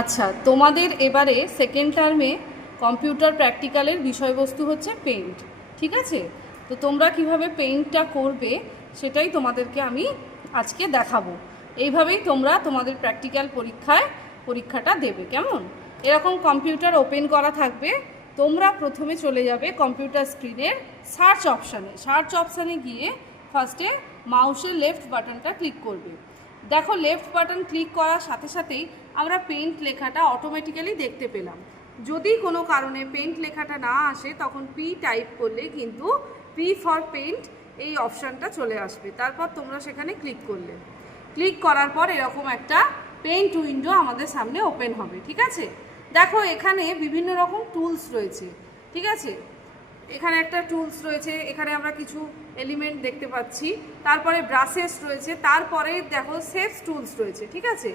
আচ্ছা, তোমাদের এবারে সেকেন্ড টার্মে কম্পিউটার প্র্যাকটিক্যালের বিষয়বস্তু হচ্ছে পেইন্ট। ঠিক আছে? তো তোমরা কিভাবে পেইন্টটা করবে সেটাই তোমাদেরকে আমি আজকে দেখাবো। এইভাবেই তোমরা তোমাদের প্র্যাকটিক্যাল পরীক্ষাটা দেবে। কেমন? এরকম কম্পিউটার ওপেন করা থাকবে। তোমরা প্রথমে চলে যাবে কম্পিউটার স্ক্রিনের সার্চ অপশানে গিয়ে ফার্স্টে মাউসের লেফট বাটনটা ক্লিক করবে। দেখো, লেফট বাটন ক্লিক করার সাথে সাথেই আমরা পেইন্ট লেখাটা অটোমেটিক্যালি দেখতে পেলাম। যদি কোনো কারণে পেইন্ট লেখাটা না আসে তখন পি টাইপ করলে কিন্তু পি ফর পেইন্ট এই অপশানটা চলে আসবে। তারপর তোমরা সেখানে ক্লিক করার পর এরকম একটা পেইন্ট উইন্ডো আমাদের সামনে ওপেন হবে। ঠিক আছে? দেখো, এখানে বিভিন্ন রকম টুলস রয়েছে। ঠিক আছে? এখানে একটা টুলস রয়েছে, এখানে আমরা কিছু এলিমেন্ট দেখতে পাচ্ছি, তারপরে ব্রাশেস রয়েছে, তারপরে দেখো শেপস টুলস রয়েছে। ঠিক আছে?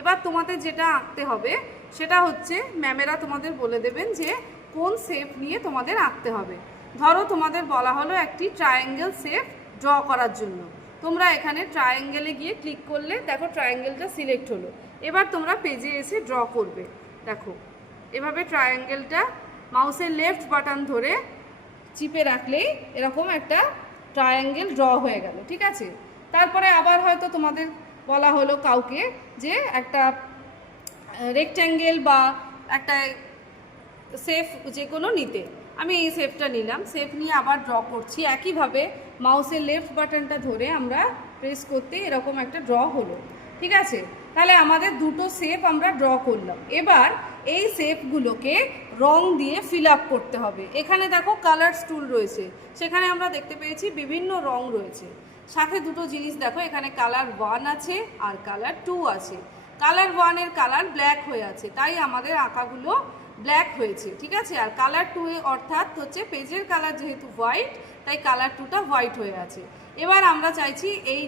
এবার তোমাদের যেটা আঁকতে হবে সেটা হচ্ছে ম্যামেরা তোমাদের বলে দেবেন যে কোন শেপ নিয়ে তোমাদের আঁকতে হবে। ধরো তোমাদের বলা হলো একটি ট্রায়াঙ্গেল শেপ ড্র করার জন্য। তোমরা এখানে ট্রায়াঙ্গেলে গিয়ে ক্লিক করলে দেখো ট্রায়াঙ্গেলটা সিলেক্ট হলো। এবার তোমরা পেজে এসে ড্র করবে। দেখো, এভাবে ট্রায়াঙ্গেলটা মাউসের লেফট বাটন ধরে চিপে রাখলেই এরকম একটা ট্রায়াঙ্গেল ড্র হয়ে গেল। ঠিক আছে? তারপরে আবার হয়তো তোমাদের বলা হলো কাউকে যে একটা রেক্ট্যাঙ্গেল বা একটা শেপ যে কোনো নিতে। আমি এই শেপটা নিলাম, শেপ নিয়ে আবার ড্র করছি। একইভাবে মাউসের লেফট বাটনটা ধরে আমরা প্রেস করতে এরকম একটা ড্র হলো। ঠিক আছে? তাহলে আমাদের দুটো শেপ আমরা ড্র করলাম। এবার এই শেপগুলোকে রং দিয়ে ফিল আপ করতে হবে। এখানে দেখো কালারস টুল রয়েছে, সেখানে আমরা দেখতে পেয়েছি বিভিন্ন রং রয়েছে। সাথে দুটো জিনিস দেখো, এখানে কালার 1 আছে আর কালার 2 আছে। কালার 1 এর কালার ব্ল্যাক হয়ে আছে, তাই আমাদের আঁকাগুলো ব্ল্যাক হয়েছে। ঠিক আছে? আর কালার 2 এ অর্থাৎ হচ্ছে পেজের কালার যেহেতু হোয়াইট, তাই কালার 2টা হোয়াইট হয়ে আছে। এবার আমরা চাইছি এই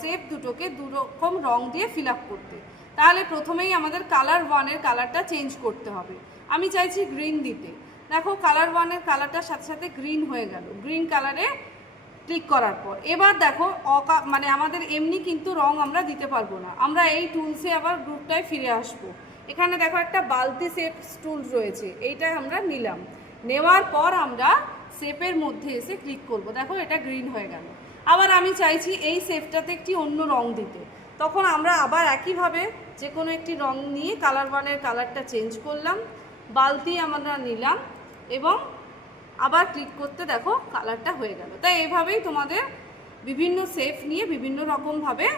শেপ দুটোকে দুরকম রং দিয়ে ফিল আপ করতে। তাহলে প্রথমেই আমাদের কালার 1 এর কালারটা চেঞ্জ করতে হবে। আমি চাইছি গ্রিন দিতে। দেখো, কালার 1 এর কালারটার সাথে সাথে গ্রিন হয়ে গেল গ্রিন কালারে ক্লিক করার পর। এবার দেখো মানে আমাদের এমনি কিন্তু রং আমরা দিতে পারবো না, আমরা এই টুলসে আবার গ্রুপটায় ফিরে আসবো। এখানে দেখো একটা বালতি শেপ টুল রয়েছে, এইটা আমরা নিলাম। নেওয়ার পর আমরা শেপের মধ্যে এসে ক্লিক করব। দেখো, এটা গ্রিন হয়ে গেল। আবার আমি চাইছি এই শেপটাতে একটি অন্য রং দিতে, তখন আমরা আবার একইভাবে যে কোনো একটি রং নিয়ে কালার 1 এর কালারটা চেঞ্জ করলাম, বালতি আমরা নিলাম এবং আবার ক্লিক করতে দেখো কালারটা হয়ে গেল। তাই এভাবেই তোমাদের বিভিন্ন শেপ নিয়ে বিভিন্ন রকমভাবে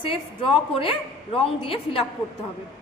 শেপ ড্র করে রং দিয়ে ফিল আপ করতে হবে।